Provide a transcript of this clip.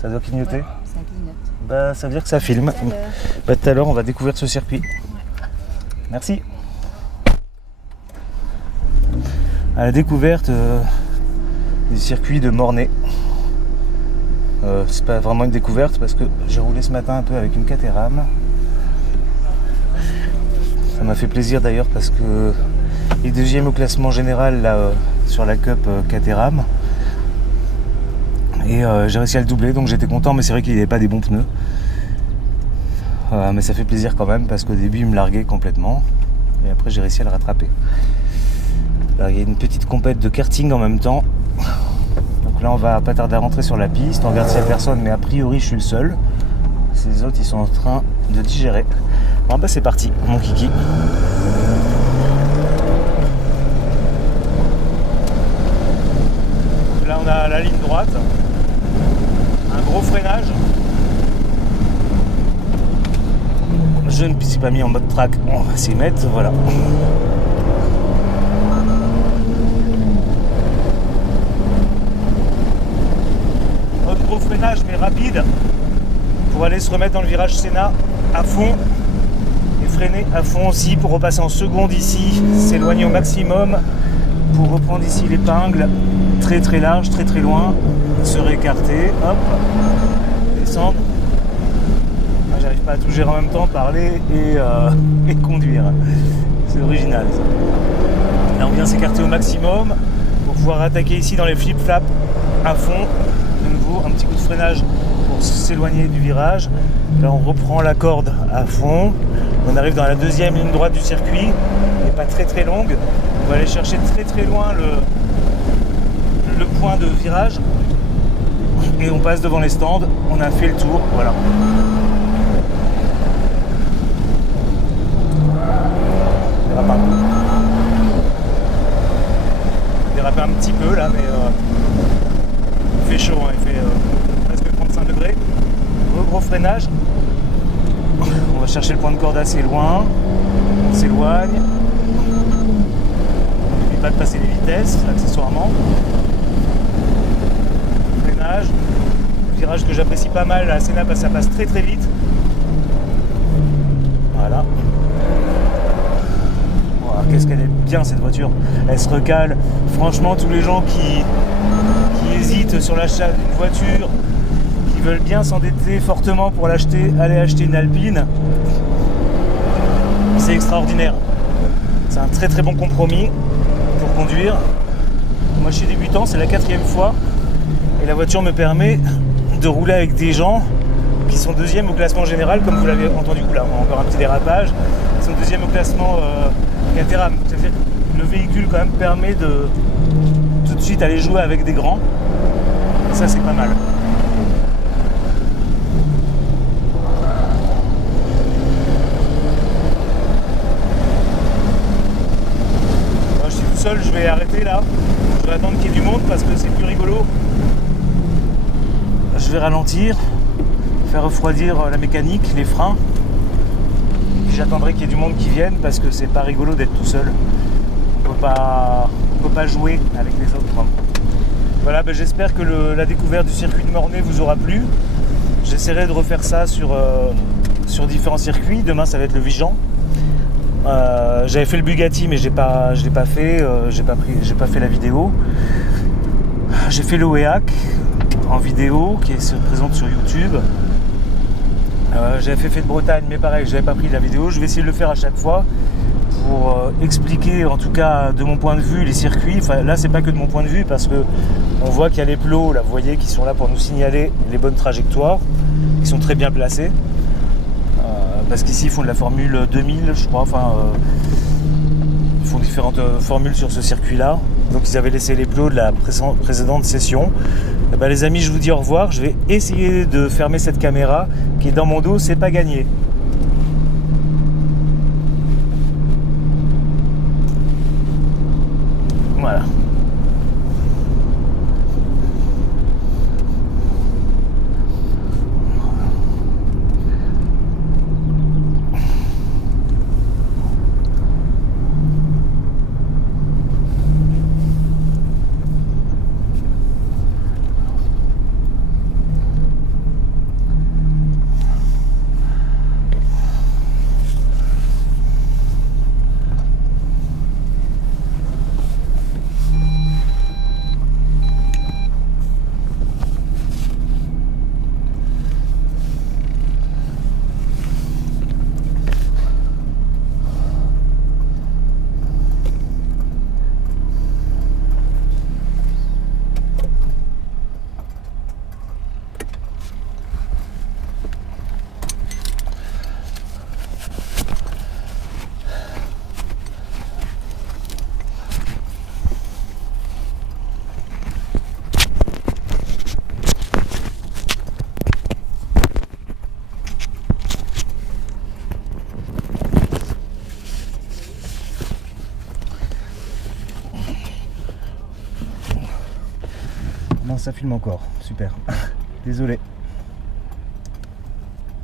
Ça doit clignoter? Ouais, ça clignote. Bah, ça veut dire que ça filme. Bah, tout à l'heure, on va découvrir ce circuit. Ouais. Merci. À la découverte du circuit de Mornay. C'est pas vraiment une découverte parce que j'ai roulé ce matin un peu avec une Caterham. Ça m'a fait plaisir d'ailleurs parce que il est deuxième au classement général là, sur la Cup Caterham. Et j'ai réussi à le doubler, donc j'étais content, mais c'est vrai qu'il n'avait pas des bons pneus. Mais ça fait plaisir quand même parce qu'au début il me larguait complètement. Et après j'ai réussi à le rattraper. Là, il y a une petite compète de karting en même temps. Donc là on va pas tarder à rentrer sur la piste. On regarde s'il n'y a personne, mais a priori je suis le seul. Ces autres ils sont en train de digérer. Bon bah c'est parti, mon kiki. Là on a la ligne droite. Un gros freinage. Je ne me suis pas mis en mode track. On va s'y mettre, voilà. Autre gros freinage mais rapide pour aller se remettre dans le virage Senna à fond et freiner à fond aussi pour repasser en seconde ici, s'éloigner au maximum pour reprendre ici l'épingle très très large, très très loin, se réécarter, hop, descendre. Moi, j'arrive pas à tout gérer en même temps, parler et conduire. C'est original ça. Là on vient s'écarter au maximum pour pouvoir attaquer ici dans les flip-flaps à fond. De nouveau un petit coup de freinage pour s'éloigner du virage. Là on reprend la corde à fond. On arrive dans la deuxième ligne droite du circuit, qui n'est pas très très longue. On va aller chercher très très loin le point de virage et on passe devant les stands. On a fait le tour, voilà. Déraper un petit peu là, mais il fait chaud, hein, il fait presque 35 degrés. Gros freinage. On va chercher le point de corde assez loin. On s'éloigne. N'oublie pas de passer les vitesses, accessoirement. Freinage. Virage que j'apprécie pas mal, la Senna, parce que ça passe très très vite. Voilà. Qu'est-ce qu'elle est bien cette voiture, elle se recale. Franchement, tous les gens qui hésitent sur l'achat d'une voiture, qui veulent bien s'endetter fortement pour l'acheter, aller acheter une Alpine, c'est extraordinaire. C'est un très très bon compromis pour conduire. Moi je suis débutant, c'est la 4e fois et la voiture me permet de rouler avec des gens qui sont deuxième au classement général, comme vous l'avez entendu là, encore un petit dérapage. Ils sont deuxième au classement Caterham. C'est-à-dire que le véhicule quand même permet de tout de suite aller jouer avec des grands. Et ça c'est pas mal. Moi, je suis tout seul, je vais arrêter là. Je vais attendre qu'il y ait du monde parce que c'est plus rigolo. Je vais ralentir, faire refroidir la mécanique, les freins. J'attendrai qu'il y ait du monde qui vienne parce que c'est pas rigolo d'être tout seul. On peut pas jouer avec les autres. Voilà, ben j'espère que la découverte du circuit de Mornay vous aura plu. J'essaierai de refaire ça sur différents circuits. Demain ça va être le Vigan. J'avais fait le Bugatti mais je l'ai pas fait. J'ai pas fait la vidéo. J'ai fait l'Oeac en vidéo qui se présente sur YouTube. J'avais fait de Bretagne mais pareil, j'avais pas pris la vidéo. Je vais essayer de le faire à chaque fois pour expliquer en tout cas de mon point de vue les circuits. Enfin là c'est pas que de mon point de vue parce que on voit qu'il y a les plots là, vous voyez, qui sont là pour nous signaler les bonnes trajectoires, qui sont très bien placés. Parce qu'ici ils font de la Formule 2000 je crois, ils font différentes formules sur ce circuit là. Donc ils avaient laissé les plots de la précédente session. Et ben, les amis, je vous dis au revoir. Je vais essayer de fermer cette caméra qui est dans mon dos, c'est pas gagné. Voilà. ça filme encore, super. Désolé.